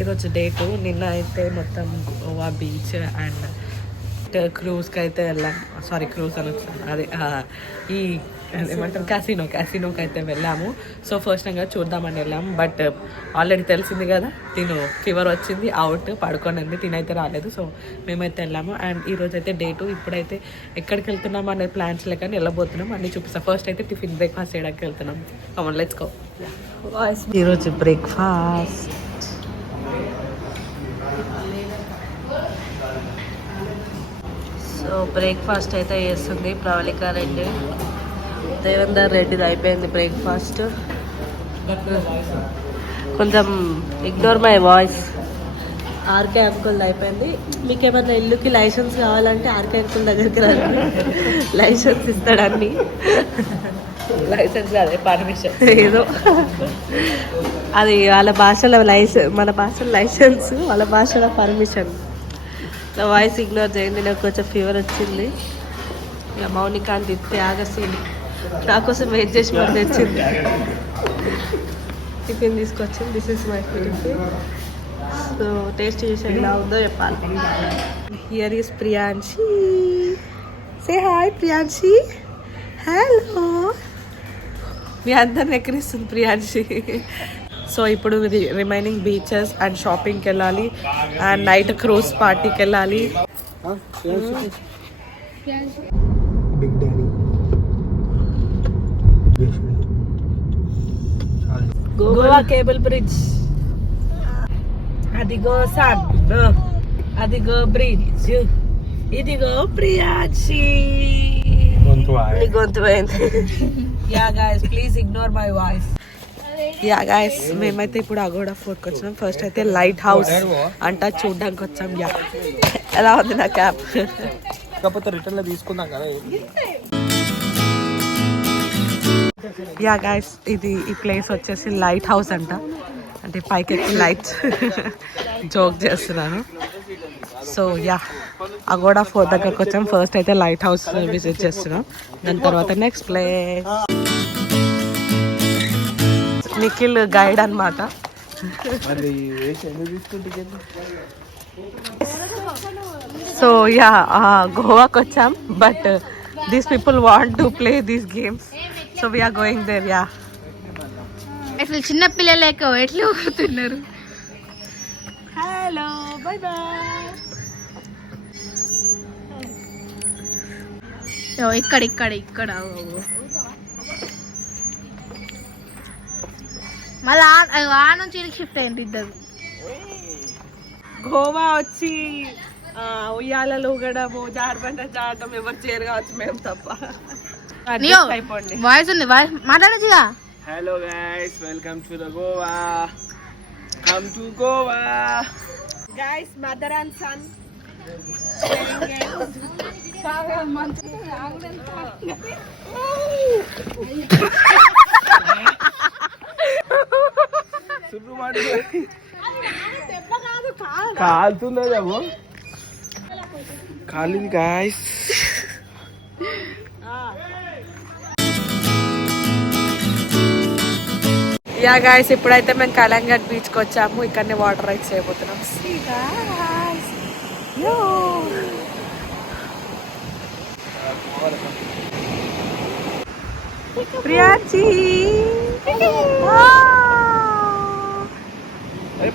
ఈరోజు డే 2. నిన్న అయితే మొత్తం గోవా బీచ్ అండ్ క్రూజ్కి అయితే వెళ్ళాము. సారీ, క్రూజ్ అని వచ్చింది, అదే ఈ ఏమంటారు క్యాసినోకి అయితే వెళ్ళాము. సో ఫస్ట్ టైం చూద్దామని వెళ్ళాము. బట్ ఆల్రెడీ తెలిసింది కదా, తిను ఫీవర్ వచ్చింది, అవుట్ పడుకోనింది, తినైతే రాలేదు. సో మేమైతే వెళ్ళాము. అండ్ ఈరోజు అయితే డే 2. ఇప్పుడైతే ఎక్కడికి వెళ్తున్నాం అనే ప్లాన్స్ లేక వెళ్ళబోతున్నాం, అన్నీ చూపిస్తాం. ఫస్ట్ అయితే టిఫిన్ బ్రేక్ఫాస్ట్ చేయడానికి వెళ్తున్నాం. Come on, let's go. ఈరోజు బ్రేక్ఫాస్ట్ సో బ్రేక్ఫాస్ట్ అయితే చేస్తుంది ప్రవళిక రెడ్డి. దేవేందర్ రెడ్డిది అయిపోయింది బ్రేక్ఫాస్ట్. కొంచెం ignore my voice. RK uncle అయిపోయింది. మీకు ఏమైనా ఇల్లుకి లైసెన్స్ కావాలంటే ఆర్కే అంకుల్ దగ్గరికి రండి, లైసెన్స్ ఇస్తాడన్ని. లైసెన్స్ అదే పర్మిషన్ ఏదో, అది వాళ్ళ భాషలో లైసెన్స్, మన భాషలో లైసెన్స్, వాళ్ళ భాషలో పర్మిషన్. నా వాయిస్ ఇగ్నోర్ చేయండి, నాకు కొంచెం ఫీవర్ వచ్చింది. ఇక మౌనికాంతి త్యాగశీలి నా కోసం వెయిట్ చేసి మరి తెచ్చింది. టిఫిన్ తీసుకొచ్చింది. This is my tiffin. So taste చేసి ఎలా ఉందో చెప్పాలి. Here is Priyanshi. Say hi Priyanshi. Hello. మీ అందరిని ఎక్కడిస్తుంది ప్రియాంశి. సో ఇప్పుడు రిమైనింగ్ బీచెస్ అండ్ షాపింగ్కి వెళ్ళాలి అండ్ నైట్ క్రూజ్ పార్టీకి వెళ్ళాలి. గోవా కేబుల్ బ్రిడ్జ్, అదిగో సన్, అదిగో బ్రిడ్జ్, ఇదిగో ప్రియాంశి. గొంతు పోయింది. Ya guys, please ignore my voice. Ya guys, మేమైతే ఇప్పుడు అగోడా ఫోర్ట్కి వచ్చినాం. ఫస్ట్ అయితే లైట్ హౌస్ అంట చూడడానికి వచ్చాం. యా, ఎలా ఉంది నా క్యాప్? కాకపోతే రిటర్న్ తీసుకుందాం కదా. యా గైస్, ఈ ప్లేస్ వచ్చేసి లైట్ హౌస్ అంట. అంటే పైకి ఎక్కి లైట్స్ జోక్ చేస్తున్నాను. సో యా, అగోడా ఫోర్ట్ దగ్గరకు వచ్చాం. ఫస్ట్ అయితే లైట్ హౌస్ విజిట్ చేస్తున్నాం, దాని తర్వాత నెక్స్ట్ ప్లేస్. నిఖిల్ గైడ్ అనమాట. సో యా, గోవాకి వచ్చాం. But these people want to play these games, so we're going there. Yeah, అసలు చిన్న పిల్లలేక ఎట్లా ఊరుతున్నారు. Hello, bye bye. ఇక్కడ మళ్ళీ ఆ నుంచి షిఫ్ట్ అయ్యింది ఇద్దరు. గోవా వచ్చి ఉయ్యాలలో ఊగడము, జారుబండ జారడం ఎవరు చేయరు కావచ్చు, మేము తప్ప. అయిపోండి. వాయిస్ ఉంది, వాయిస్ మాట్లాడచ్చుగా. Hello guys, welcome to the Goa. Come to Goa guys. Mother and sun కాలుతుందా కాలింది గాయస్. యా గాయస్, ఇప్పుడైతే మేము కలంగట్ బీచ్కి వచ్చాము. ఇక్కడనే వాటర్ రైడ్స్ చేయబోతున్నాం. ప్రియాంశి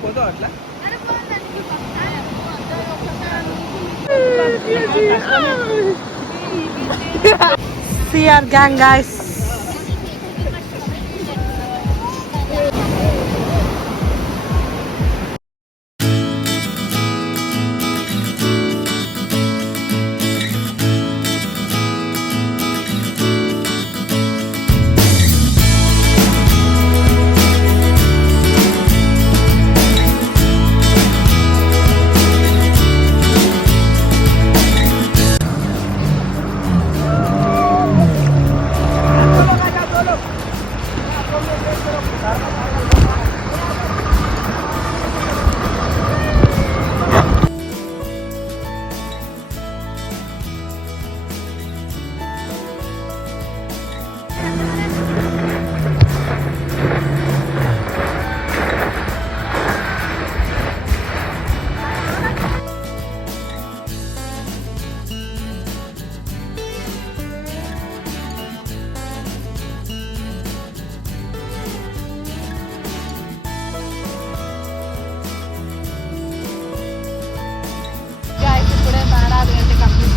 పోతా అట్లా. See our gang guys.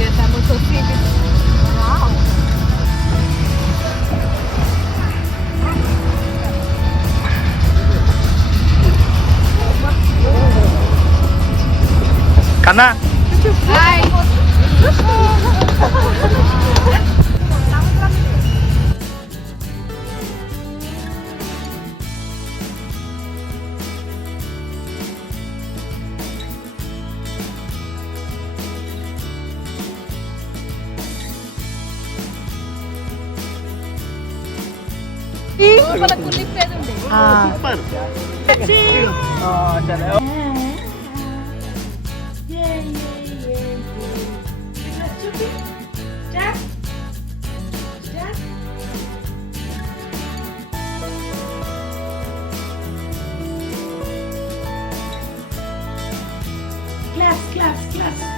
చేసాము. సో కన్నా హాయ్ class.